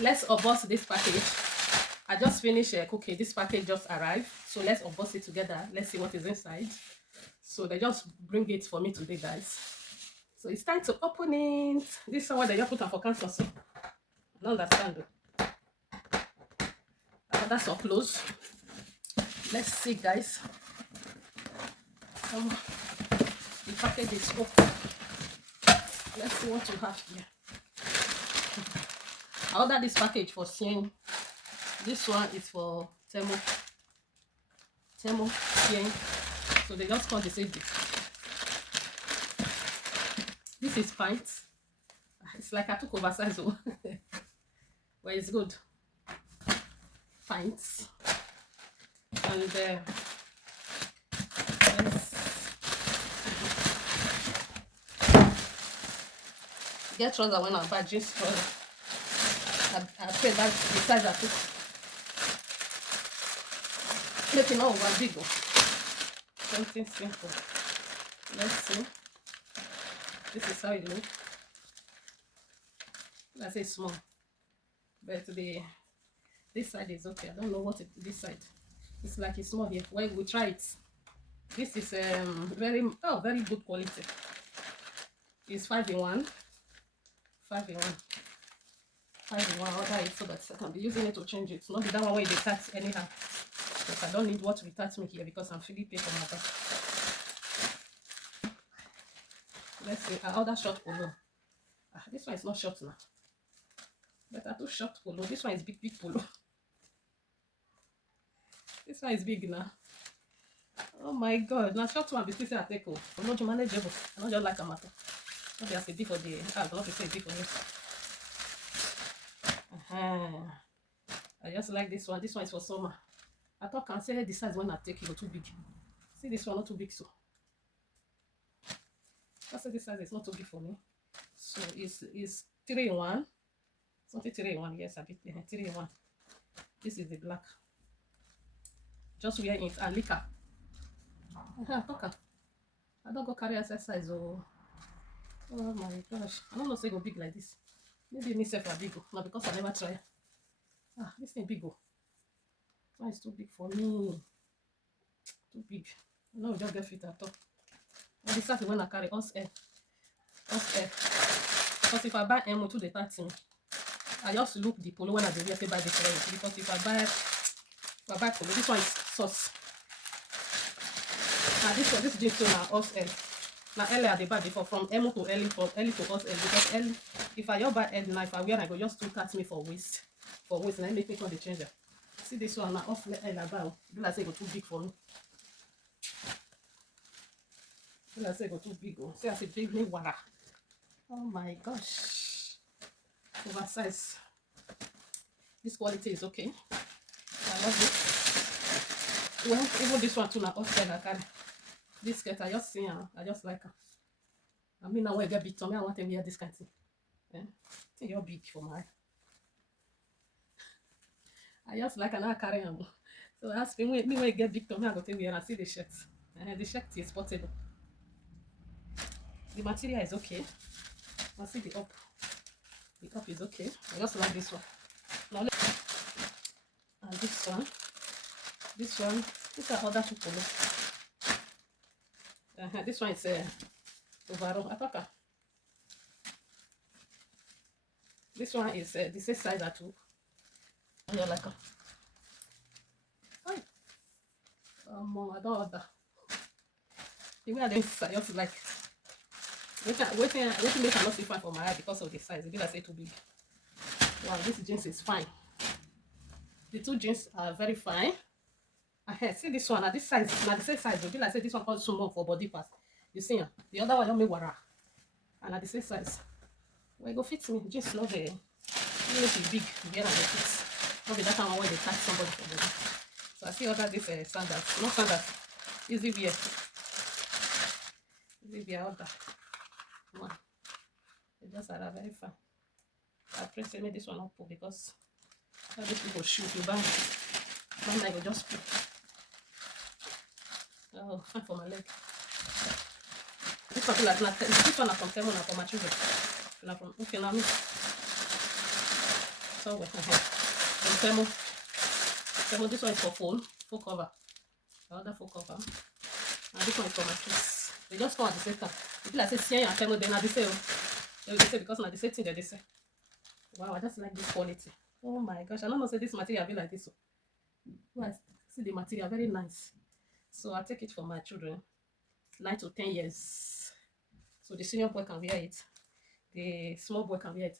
let's unbox this package. I just finished cooking. This package just arrived, so let's unbox it together. Let's see what is inside. So they just bring it for me today, guys. So it's time to open it. This is someone that you put on for cancer. So I don't understand. That's up close. Let's see, guys. The package is open. Let's see what you have here. I ordered this package for Shein. This one is for Temu. Shein. So they just call the same thing. This is pints. It's like I took oversize, but it's good. Pints. And get trouser when I buy jeans trouser. I paid that the size I took. Making all one big. Something simple. Let's see. This is how it looks. I say small, but this side is okay. I don't know what this side. It's like it's small here. Well, we try it. This is very good quality. It's 5-in-1. 5-in-1. 5-in-1. I order it so that I can be using it to change it. Not that one way they touch anyhow. Because I don't need what will touch me here because I'm feeling pain for my back. Let's see. I order short polo. This one is not short now. But I do short polo. This one is big polo. This one is big now. Oh my god. Now short one between say I take off. I'm not manageable. I don't just like a matter. Not just a big for the I don't say big for this. I just like this one. This one is for summer. I thought I can say the size when I take it too big. See this one not too big, so I say this size is not too big for me. So it's 3-in-1. Something 3-in-1, yes, a bit 3-in-1. This is the black. Just wear it and liquor. I don't go carry exercise. Oh my gosh. I don't know say go big like this. Maybe myself are big. No, because I never try. This thing big. Why is too big for me? Too big. No, just get fit at all. And this is when I carry us air. Because if I buy M to the 30, I just look the polo when I do wear buy the color. Because if I buy polo, this one is sauce. And this jeans now us L. Now L I buy before from M to L, from L to us L. Because L, if I just buy L now, if I wear I go just to cut me for waist. And then make me come the changer. See this one now off L I buy. I say it go too big for me. I say it go too big. See I say big me water. Oh my gosh. Oversize. This quality is okay. I love it. Well, even this one too now outside I carry. This skirt I just see her. I just like her. I mean now when I get big tummy, I want to wear this kind of thing. I think you're big for my eye. I just like her now carry her. So ask me when I get big tummy, I go to wear and see the shirt. The shirt is portable. The material is okay. I see the up. The up is okay. I just like this one. Now and this one. This are other two polo. This one is overall alpaca. This one is the same size I took. I don't like her. I don't order. Even I just like. Waiting make I not see fine for my eye because of the size. It be like say too big. Wow, this jeans is fine. The two jeans are very fine. See this one, this size, now the same size. It be like say this one costs small for body part. You see, the other one don't make wara. And at the same size. Well, go fit me. Jeans not very. Even if it's big, you get on the fit. Not be that time when they touch somebody for body. So I see order this sandals. Not sandals. Easy wear. Easy wear order. One. They just are very fine. I pray say make this one up because all these people shoot you back. One I go just put. Oh, fine for my leg. This one like this one from temu for my children. From okay now me. towel. And temu, this one is for phone cover. The other phone cover. And this one is for my kids. They just come at the same time. If like say Sian and temu, then I say, they will say because now the same thing they say. Wow, I just like this quality. Oh my gosh, I don't know say this material be like this. Well, see the material, very nice. So I take it for my children, 9 to 10 years. So the senior boy can wear it. The small boy can wear it.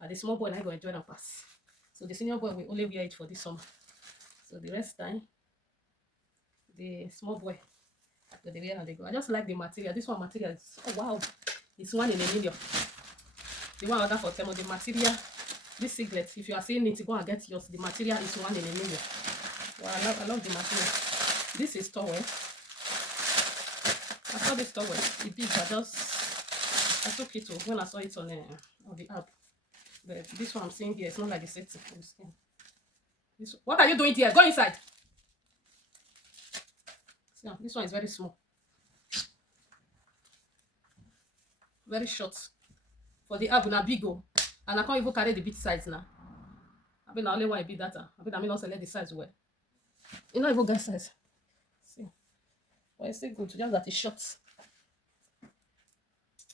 And the small boy now go enjoy and pass. So the senior boy will only wear it for this summer. So the rest time, the small boy, they wear and they go. I just like the material. This one material is, oh wow, it's 1 in a million. The one order for temu, the material, this singlet, if you are seeing it, go and get yours. The material is 1 in a million. Wow, I love the material. This is towel. I saw this towel. It's big. I took it when I saw it on the app. But this one I'm seeing here, it's not like the setting. What are you doing here? Go inside. See, this one is very small. Very short. For the app, na big oh. And I can't even carry the big size now. I mean, I only want a big data. I mean, also let the size well. You know, even get size. See. But it's still good. Just that it's short.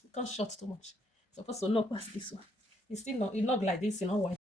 It can't short too much. It's supposed to knock past this one. It's still not, it knock like this, you know why?